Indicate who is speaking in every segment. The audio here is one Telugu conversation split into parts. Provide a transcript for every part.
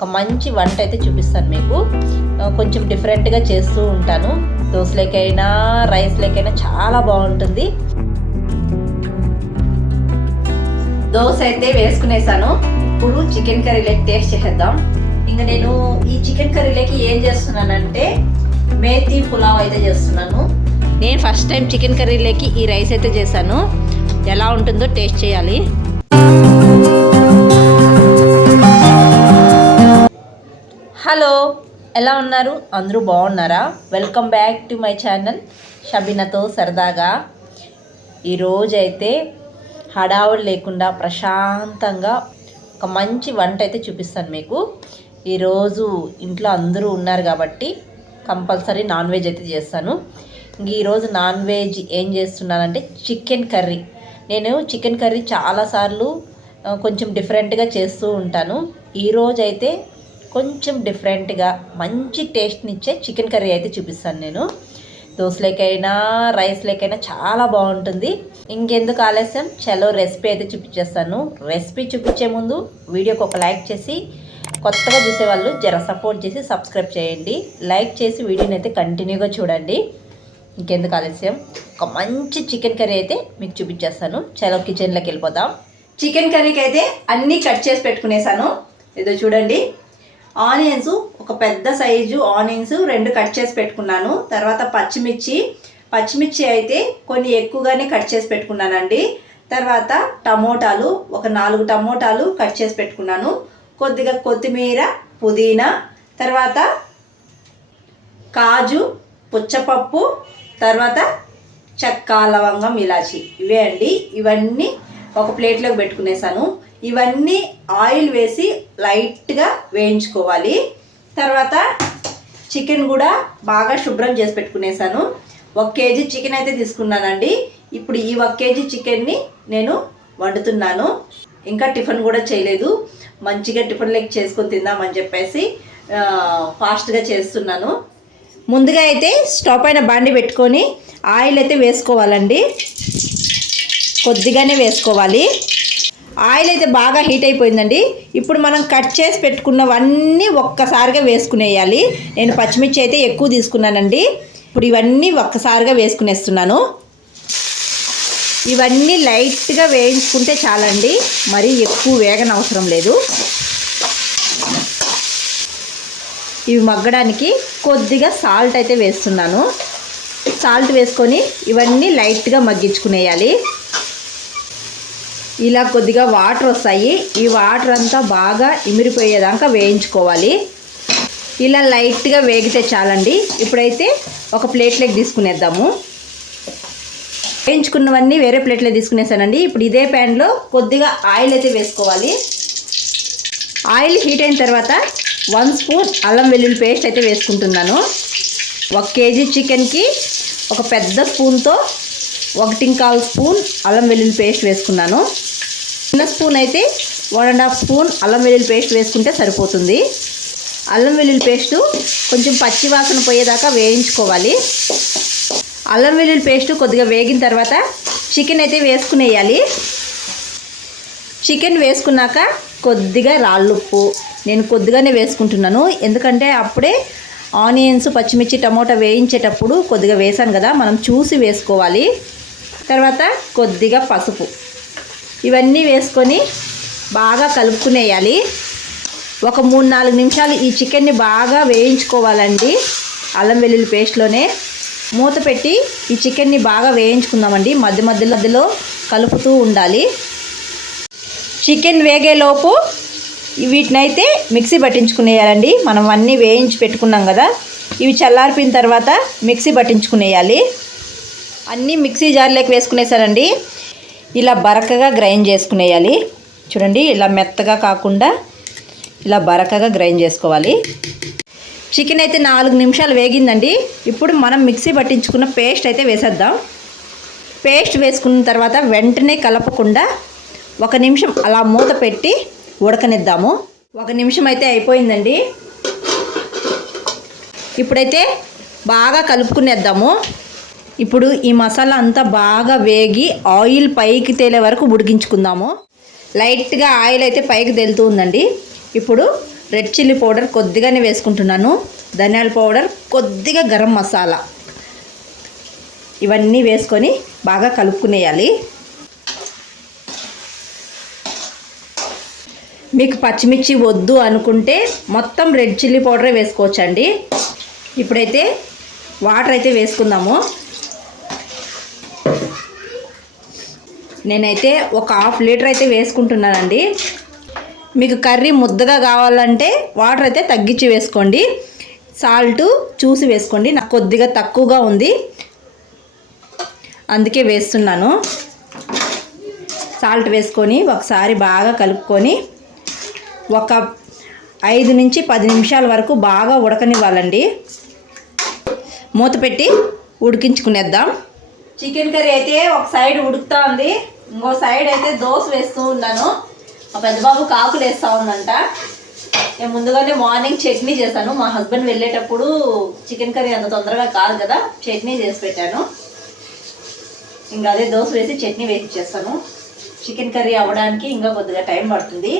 Speaker 1: ఒక మంచి వంట అయితే చూపిస్తాను మీకు. కొంచెం డిఫరెంట్గా చేస్తూ ఉంటాను. దోశలకైనా రైస్లకైనా చాలా బాగుంటుంది. దోశ అయితే వేసుకునేసాను. ఇప్పుడు చికెన్ కర్రీలోకి టేస్ట్ చేసేద్దాం. ఇంకా నేను ఈ చికెన్ కర్రీలోకి ఏం చేస్తున్నానంటే మేతి పులావ్ అయితే చేస్తున్నాను. నేను ఫస్ట్ టైం చికెన్ కర్రీలోకి ఈ రైస్ అయితే చేశాను. ఎలా ఉంటుందో టేస్ట్ చేయాలి. ఎలా ఉన్నారు? అందరూ బాగున్నారా? Welcome back to my channel షబినతో సరదాగా. ఈరోజైతే హడావుడు లేకుండా ప్రశాంతంగా ఒక మంచి వంట అయితే చూపిస్తాను మీకు. ఈరోజు ఇంట్లో అందరూ ఉన్నారు కాబట్టి కంపల్సరీ నాన్ వెజ్ అయితే చేస్తాను. ఇంక ఈరోజు నాన్ వెజ్ ఏం చేస్తున్నానంటే చికెన్ కర్రీ. నేను చికెన్ కర్రీ చాలాసార్లు కొంచెం డిఫరెంట్గా చేస్తూ ఉంటాను. ఈరోజైతే కొంచెం డిఫరెంట్గా మంచి టేస్ట్నిచ్చే చికెన్ కర్రీ అయితే చూపిస్తాను నేను. దోశలకైనా రైస్లకైనా చాలా బాగుంటుంది. ఇంకెందుకు ఆలస్యం? చలో రెసిపీ అయితే చూపించేస్తాను. రెసిపీ చూపించే ముందు వీడియోకి ఒక లైక్ చేసి కొత్తగా చూసేవాళ్ళు జర సపోర్ట్ చేసి సబ్స్క్రైబ్ చేయండి. లైక్ చేసి వీడియోని అయితే కంటిన్యూగా చూడండి. ఇంకెందుకు ఆలస్యం? ఒక మంచి చికెన్ కర్రీ అయితే మీకు చూపించేస్తాను. చలో కిచెన్లోకి వెళ్ళిపోదాం. చికెన్ కర్రీకి అయితే అన్నీ కట్ చేసి పెట్టుకునేసాను. ఏదో చూడండి. ఆనియన్స్ ఒక పెద్ద సైజు ఆనియన్స్ రెండు కట్ చేసి పెట్టుకున్నాను. తర్వాత పచ్చిమిర్చి. పచ్చిమిర్చి అయితే కొన్ని ఎక్కువగానే కట్ చేసి పెట్టుకున్నానండి. తర్వాత టమోటాలు ఒక నాలుగు టమోటాలు కట్ చేసి పెట్టుకున్నాను. కొద్దిగా కొత్తిమీర పుదీనా తర్వాత కాజు పుచ్చపప్పు తర్వాత చెక్క లవంగం ఇలాచి. ఇవే అండి. ఇవన్నీ ఒక ప్లేట్లోకి పెట్టుకునేసాను. ఇవన్నీ ఆయిల్ వేసి లైట్గా వేయించుకోవాలి. తర్వాత చికెన్ కూడా బాగా శుభ్రం చేసి పెట్టుకునేసాను. ఒక కేజీ చికెన్ అయితే తీసుకున్నానండి. ఇప్పుడు ఈ ఒక కేజీ చికెన్ని నేను వండుతున్నాను. ఇంకా టిఫిన్ కూడా చేయలేదు. మంచిగా టిఫిన్ లెక్క చేసుకొని తిందామని చెప్పేసి ఫాస్ట్గా చేస్తున్నాను. ముందుగా అయితే స్టవ్ పైన బండి పెట్టుకొని ఆయిల్ అయితే వేసుకోవాలండి. కొద్దిగానే వేసుకోవాలి. ఆయిల్ అయితే బాగా హీట్ అయిపోయిందండి. ఇప్పుడు మనం కట్ చేసి పెట్టుకున్నవన్నీ ఒక్కసారిగా వేసుకునేయాలి. నేను పచ్చిమిర్చి అయితే ఎక్కువ తీసుకున్నానండి. ఇప్పుడు ఇవన్నీ ఒక్కసారిగా వేసుకునేస్తున్నాను. ఇవన్నీ లైట్గా వేయించుకుంటే చాలండి. మరీ ఎక్కువ వేగన అవసరం లేదు. ఇవి మగ్గడానికి కొద్దిగా సాల్ట్ అయితే వేస్తున్నాను. సాల్ట్ వేసుకొని ఇవన్నీ లైట్గా మగ్గించుకునేయాలి. ఇలా కొద్దిగా వాటర్ వస్తాయి. ఈ వాటర్ అంతా బాగా ఇమిరిపోయేదాకా వేయించుకోవాలి. ఇలా లైట్గా వేగితే చాలండి. ఇప్పుడైతే ఒక ప్లేట్లోకి తీసుకునేద్దాము. వేయించుకున్నవన్నీ వేరే ప్లేట్లో తీసుకునేసానండి. ఇప్పుడు ఇదే ప్యాన్లో కొద్దిగా ఆయిల్ అయితే వేసుకోవాలి. ఆయిల్ హీట్ అయిన తర్వాత వన్ స్పూన్ అల్లం వెల్లుల్లి పేస్ట్ అయితే వేసుకుంటున్నాను. ఒక కేజీ చికెన్కి ఒక పెద్ద స్పూన్తో ఒకటింకాల్ స్పూన్ అల్లం వెల్లుల్లి పేస్ట్ వేసుకున్నాను. చిన్న స్పూన్ అయితే వన్ అండ్ హాఫ్ స్పూన్ అల్లం వెల్లుల్లి పేస్ట్ వేసుకుంటే సరిపోతుంది. అల్లం వెల్లుల్లి పేస్టు కొంచెం పచ్చి వాసన పోయేదాకా వేయించుకోవాలి. అల్లం వెల్లుల్లి పేస్టు కొద్దిగా వేగిన తర్వాత చికెన్ అయితే వేసుకునేయాలి. చికెన్ వేసుకున్నాక కొద్దిగా రాళ్ళుప్పు. నేను కొద్దిగానే వేసుకుంటున్నాను. ఎందుకంటే అప్పుడే ఆనియన్స్ పచ్చిమిర్చి టమోటా వేయించేటప్పుడు కొద్దిగా వేసాను కదా మనం చూసి వేసుకోవాలి. తర్వాత కొద్దిగా పసుపు. ఇవన్నీ వేసుకొని బాగా కలుపుకునేయాలి. ఒక మూడు నాలుగు నిమిషాలు ఈ చికెన్ని బాగా వేయించుకోవాలండి. అల్లం వెల్లుల్లి పేస్ట్లోనే మూత పెట్టి ఈ చికెన్ని బాగా వేయించుకుందామండి. మధ్య మధ్య మధ్యలో కలుపుతూ ఉండాలి. చికెన్ వేగేలోపు వీటినైతే మిక్సీ పట్టించుకునేయాలండి. మనం అన్నీ వేయించి పెట్టుకున్నాం కదా. ఇవి చల్లారిపోయిన తర్వాత మిక్సీ పట్టించుకునేయాలి. అన్నీ మిక్సీ జార్లోకి వేసుకునేసారండి ఇలా బరకగా గ్రైండ్ చేసుకునేయాలి. చూడండి ఇలా మెత్తగా కాకుండా ఇలా బరకగా గ్రైండ్ చేసుకోవాలి. చికెన్ అయితే నాలుగు నిమిషాలు వేగిందండి. ఇప్పుడు మనం మిక్సీ పట్టించుకున్న పేస్ట్ అయితే వేసేద్దాం. పేస్ట్ వేసుకున్న తర్వాత వెంటనే కలపకుండా ఒక నిమిషం అలా మూత పెట్టి ఉడకనిద్దాము. ఒక నిమిషం అయితే అయిపోయిందండి. ఇప్పుడైతే బాగా కలుపుకునేద్దాము. ఇప్పుడు ఈ మసాలా అంతా బాగా వేగి ఆయిల్ పైకి తేలే వరకు ఉడికించుకుందాము. లైట్గా ఆయిల్ అయితే పైకి తేలుతూ ఉందండి. ఇప్పుడు రెడ్ చిల్లీ పౌడర్ కొద్దిగానే వేసుకుంటున్నాను. ధనియాల పౌడర్ కొద్దిగా గరం మసాలా. ఇవన్నీ వేసుకొని బాగా కలుపుకునేయాలి. మీకు పచ్చిమిర్చి వద్దు అనుకుంటే మొత్తం రెడ్ చిల్లీ పౌడరే వేసుకోవచ్చండి. ఇప్పుడైతే వాటర్ అయితే వేసుకుందాము. నేనైతే ఒక హాఫ్ లీటర్ అయితే వేసుకుంటున్నానండి. మీకు కర్రీ ముద్దగా కావాలంటే వాటర్ అయితే తగ్గించి వేసుకోండి. సాల్ట్ చూసి వేసుకోండి. నాకు కొద్దిగా తక్కువగా ఉంది. అందుకే వేస్తున్నాను. సాల్ట్ వేసుకొని ఒకసారి బాగా కలుపుకొని ఒక ఐదు నుంచి పది నిమిషాల వరకు బాగా ఉడకనివ్వాలండి. మూత పెట్టి ఉడికించుకునేద్దాం. చికెన్ కర్రీ అయితే ఒక సైడ్ ఉడుకుతా ఉంది. ఇంకో సైడ్ అయితే దోశ వేస్తూ ఉన్నాను. మా పెద్దబాబు కాకులు వేస్తూ ఉందంట. నేను ముందుగానే మార్నింగ్ చట్నీ చేశాను. మా హస్బెండ్ వెళ్ళేటప్పుడు చికెన్ కర్రీ అంత తొందరగా కాదు కదా చట్నీ చేసి పెట్టాను. ఇంకా అదే దోశ వేసి చట్నీ వేసి చేస్తాను చికెన్ కర్రీ అవ్వడానికి ఇంకా కొద్దిగా టైం పడుతుంది.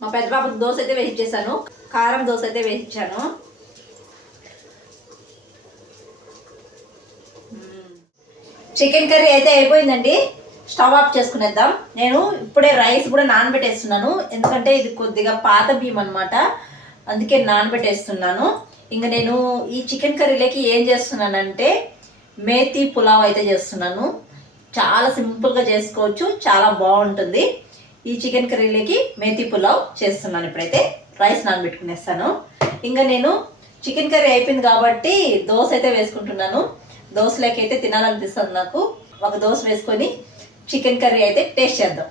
Speaker 1: మా పెద్ద దోశ అయితే వేసిచ్చేసాను కారం దోశ అయితే వేసి ఇచ్చాను చికెన్ కర్రీ అయితే అయిపోయిందండి. స్టవ్ ఆఫ్ చేసుకునేద్దాం. నేను ఇప్పుడే రైస్ కూడా నానబెట్టేస్తున్నాను. ఎందుకంటే ఇది కొద్దిగా పాత బియ్యం అనమాట అందుకే నానబెట్టేస్తున్నాను. ఇంకా నేను ఈ చికెన్ కర్రీలోకి ఏం చేస్తున్నానంటే మేతి పులావ్ అయితే చేస్తున్నాను. చాలా సింపుల్గా చేసుకోవచ్చు. చాలా బాగుంటుంది. ఈ చికెన్ కర్రీలోకి మేతి పులావ్ చేస్తున్నాను ఇప్పుడైతే. రైస్ నానబెట్టుకునేస్తాను. ఇంకా నేను చికెన్ కర్రీ అయిపోయింది కాబట్టి దోశ అయితే వేసుకుంటున్నాను. దోశలోకి అయితే తినాలనిపిస్తుంది నాకు. ఒక దోశ వేసుకొని చికెన్ కర్రీ అయితే టేస్ట్ చేద్దాం.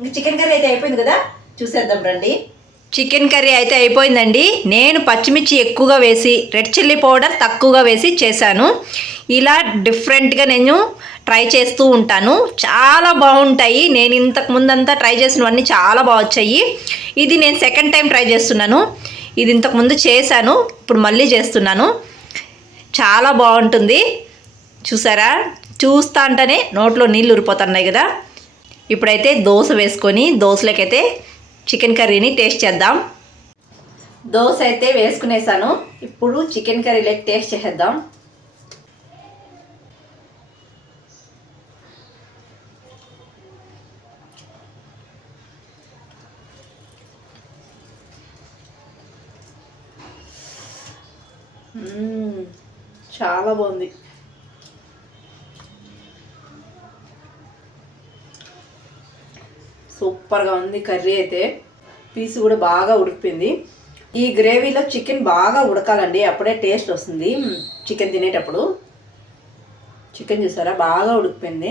Speaker 1: ఇంక చికెన్ కర్రీ అయితే అయిపోయింది కదా? చూసేద్దాం రండి. చికెన్ కర్రీ అయితే అయిపోయిందండి. నేను పచ్చిమిర్చి ఎక్కువగా వేసి రెడ్ చిల్లీ పౌడర్ తక్కువగా వేసి చేశాను. ఇలా డిఫరెంట్గా నేను ట్రై చేస్తూ ఉంటాను. చాలా బాగుంటాయి. నేను ఇంతకు ముందంతా ట్రై చేసినవన్నీ చాలా బాగా వచ్చాయి. ఇది నేను సెకండ్ టైం ట్రై చేస్తున్నాను. ఇది ఇంతకుముందు చేశాను. ఇప్పుడు మళ్ళీ చేస్తున్నాను. చాలా బాగుంటుంది. చూసారా? చూస్తా అంటేనే నోట్లో నీళ్ళు ఉరిపోతున్నాయి కదా. ఇప్పుడైతే దోశ వేసుకొని దోశలకైతే చికెన్ కర్రీని టేస్ట్ చేద్దాం. దోశ అయితే వేసుకునేసాను. ఇప్పుడు చికెన్ కర్రీలోకి టేస్ట్ చేసేద్దాం. చాలా బాగుంది. సూపర్గా ఉంది కర్రీ అయితే. పీస్ కూడా బాగా ఉడికిపోయింది. ఈ గ్రేవీలో చికెన్ బాగా ఉడకాలండి అప్పుడే టేస్ట్ వస్తుంది. చికెన్ తినేటప్పుడు. చికెన్ చూసారా? బాగా ఉడికిపోయింది.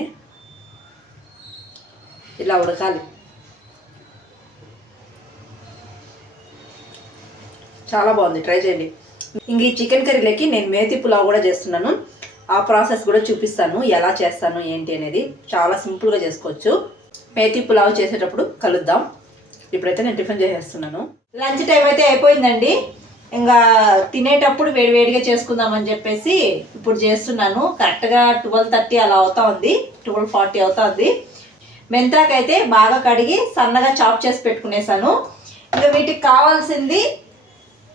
Speaker 1: ఇలా ఉడకాలి. చాలా బాగుంది. ట్రై చేయండి. ఇంక ఈ చికెన్ కర్రీలోకి నేను మేతి పులావ్ కూడా చేస్తున్నాను. ఆ ప్రాసెస్ కూడా చూపిస్తాను ఎలా చేస్తాను ఏంటి అనేది. చాలా సింపుల్గా చేసుకోవచ్చు. మేతి పులావ్ చేసేటప్పుడు కలుద్దాం. ఇప్పుడైతే నేను టిఫిన్ చేసేస్తున్నాను. లంచ్ టైం అయితే అయిపోయిందండి. ఇంకా తినేటప్పుడు వేడివేడిగా చేసుకుందామని చెప్పేసి ఇప్పుడు చేస్తున్నాను. కరెక్ట్గా ట్వెల్వ్ థర్టీ అలా అవుతా ఉంది. ట్వెల్వ్ ఫార్టీ అవుతా ఉంది. మెంతాకైతే బాగా కడిగి సన్నగా చాప్ చేసి పెట్టుకునేసాను. ఇంకా వీటికి కావాల్సింది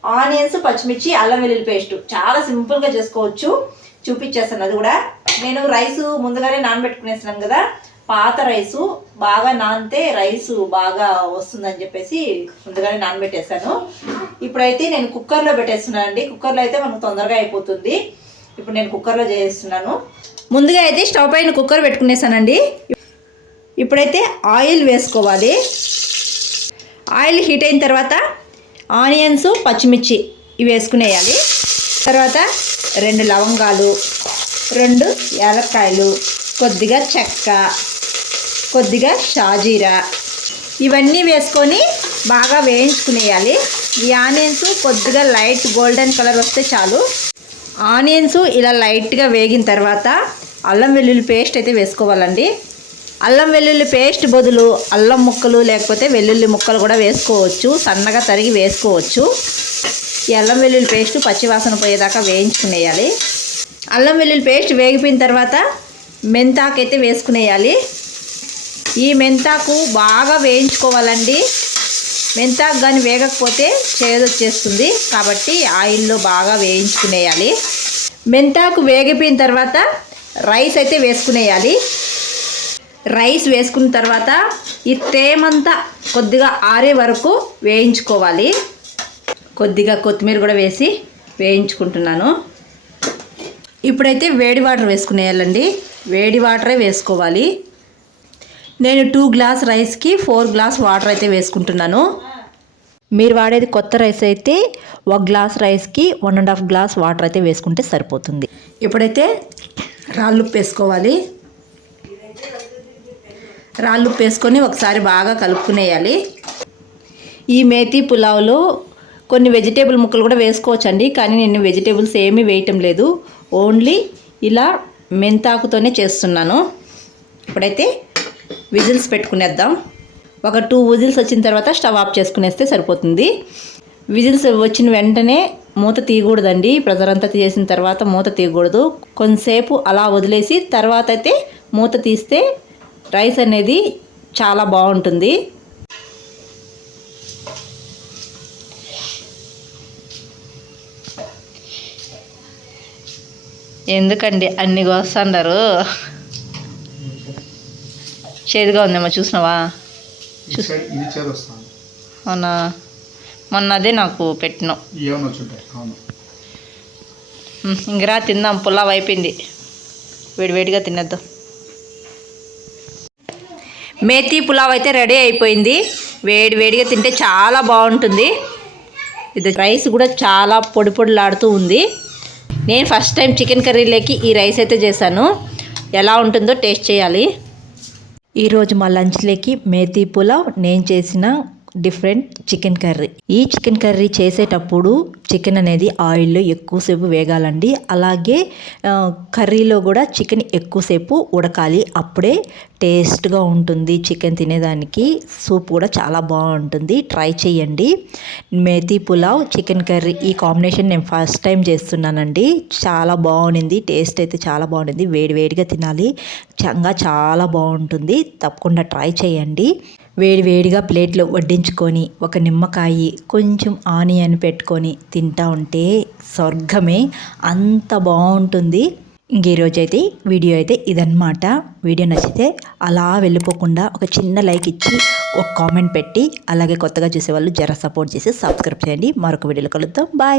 Speaker 1: ఆనియన్స్ పచ్చిమిర్చి అల్లం వెల్లుల్లి పేస్ట్. చాలా సింపుల్గా చేసుకోవచ్చు. చూపించేస్తాను అది కూడా. నేను రైస్ ముందుగానే నానబెట్టుకునేస్తున్నాను కదా. పాత రైసు బాగా నానితే రైసు బాగా వస్తుందని చెప్పేసి ముందుగానే నానబెట్టేశాను. ఇప్పుడైతే నేను కుక్కర్లో పెట్టేస్తున్నాను అండి. కుక్కర్లో అయితే మనకు తొందరగా అయిపోతుంది. ఇప్పుడు నేను కుక్కర్లో చేస్తున్నాను. ముందుగా అయితే స్టవ్ పైన కుక్కర్ పెట్టుకునేసానండి ఇప్పుడైతే ఆయిల్ వేసుకోవాలి. ఆయిల్ హీట్ అయిన తర్వాత ఆనియన్స్ పచ్చిమిర్చి ఇవి వేసుకునేయాలి. తర్వాత రెండు లవంగాలు రెండు యాలక్కాయలు కొద్దిగా చెక్క కొద్దిగా షాజీరా ఇవన్నీ వేసుకొని బాగా వేయించుకునేయాలి. ఈ ఆనియన్స్ కొద్దిగా లైట్ గోల్డెన్ కలర్ వస్తే చాలు. ఆనియన్స్ ఇలా లైట్గా వేగిన తర్వాత అల్లం వెల్లుల్లి పేస్ట్ అయితే వేసుకోవాలండి. అల్లం వెల్లుల్లి పేస్ట్ బదులు అల్లం ముక్కలు లేకపోతే వెల్లుల్లి ముక్కలు కూడా వేసుకోవచ్చు. సన్నగా తరిగి వేసుకోవచ్చు. ఈ అల్లం వెల్లుల్లి పేస్ట్ పచ్చివాసన పోయేదాకా వేయించుకునేయాలి. అల్లం వెల్లుల్లి పేస్ట్ వేగిపోయిన తర్వాత మెంతాకు అయితే వేసుకునేయాలి. ఈ మెంతాకు బాగా వేయించుకోవాలండి. మెంతాకు కానీ వేగకపోతే చేదొచ్చేస్తుంది కాబట్టి ఆయిల్లో బాగా వేయించుకునేయాలి. మెంతాకు వేగిపోయిన తర్వాత రైస్ అయితే వేసుకునేయాలి. రైస్ వేసుకున్న తర్వాత ఈ తేమంతా కొద్దిగా ఆరే వరకు వేయించుకోవాలి. కొద్దిగా కొత్తిమీర కూడా వేసి వేయించుకుంటున్నాను. ఇప్పుడైతే వేడి వాటర్ వేసుకునేయాలండి. వేడి వాటరే వేసుకోవాలి. నేను టూ గ్లాస్ రైస్కి ఫోర్ గ్లాస్ వాటర్ అయితే వేసుకుంటున్నాను. మీరు వాడేది కొత్త రైస్ అయితే ఒక గ్లాస్ రైస్కి one and half glass water అయితే వేసుకుంటే సరిపోతుంది. ఇప్పుడైతే రాళ్ళు వేసుకోవాలి. రాళ్ళు వేసుకొని ఒకసారి బాగా కలుపుకునేయాలి. ఈ మేతి పులావ్లో కొన్ని వెజిటేబుల్ ముక్కలు కూడా వేసుకోవచ్చండి కానీ నేను వెజిటేబుల్స్ ఏమీ వేయటం లేదు. ఓన్లీ ఇలా మెంతాకుతోనే చేస్తున్నాను. ఇప్పుడైతే విజిల్స్ పెట్టుకునేద్దాం. ఒక టూ విజిల్స్ వచ్చిన తర్వాత స్టవ్ ఆఫ్ చేసుకునేస్తే సరిపోతుంది. విజిల్స్ వచ్చిన వెంటనే మూత తీయకూడదండి. ప్రెజర్ అంతా తీసేసిన తర్వాత మూత తీయకూడదు. కొంతసేపు అలా వదిలేసి తర్వాత అయితే మూత తీస్తే రైస్ అనేది చాలా బాగుంటుంది. ఎందుకండి అన్ని కోస్తున్నారు చేదుగా ఉందేమో చూసినావా? అవునా? మొన్న అదే నాకు పెట్టినాం ఇంకరా తిందాం. పులావ్ అయిపోయింది. వేడివేడిగా తినేద్దాం. మేతి పులావ్ అయితే రెడీ అయిపోయింది. వేడి వేడిగా తింటే చాలా బాగుంటుంది. ఇది రైస్ కూడా చాలా పొడి పొడిలాడుతూ ఉంది. నేను ఫస్ట్ టైం చికెన్ కర్రీలోకి ఈ రైస్ అయితే చేశాను. ఎలా ఉంటుందో టేస్ట్ చేయాలి. ఈరోజు మా లంచ్లోకి మేతి పులావ్ నేను చేసిన డిఫరెంట్ చికెన్ కర్రీ. ఈ చికెన్ కర్రీ చేసేటప్పుడు చికెన్ అనేది ఆయిల్లో ఎక్కువసేపు వేగాలండి. అలాగే కర్రీలో కూడా చికెన్ ఎక్కువసేపు ఉడకాలి. అప్పుడే టేస్ట్గా ఉంటుంది చికెన్ తినేదానికి. సూప్ కూడా చాలా బాగుంటుంది. ట్రై చేయండి మేతి పులావ్ చికెన్ కర్రీ ఈ కాంబినేషన్ నేను ఫస్ట్ టైం చేస్తున్నానండి. చాలా బాగుంది టేస్ట్ అయితే చాలా బాగుంది వేడివేడిగా తినాలి. చంగా చాలా బాగుంటుంది. తప్పకుండా ట్రై చేయండి వేడివేడిగా ప్లేట్లో వడ్డించుకొని ఒక నిమ్మకాయ కొంచెం ఆనియన్ పెట్టుకొని తింటా ఉంటే స్వర్గమే అంత బాగుంటుంది. ఇంక ఈరోజు అయితే వీడియో అయితే ఇదన్నమాట. వీడియో నచ్చితే అలా వెళ్ళిపోకుండా ఒక చిన్న లైక్ ఇచ్చి ఒక కామెంట్ పెట్టి అలాగే కొత్తగా చూసేవాళ్ళు జర సపోర్ట్ చేసి సబ్స్క్రైబ్ చేయండి. మరొక వీడియోలో కలుద్దాం. బాయ్.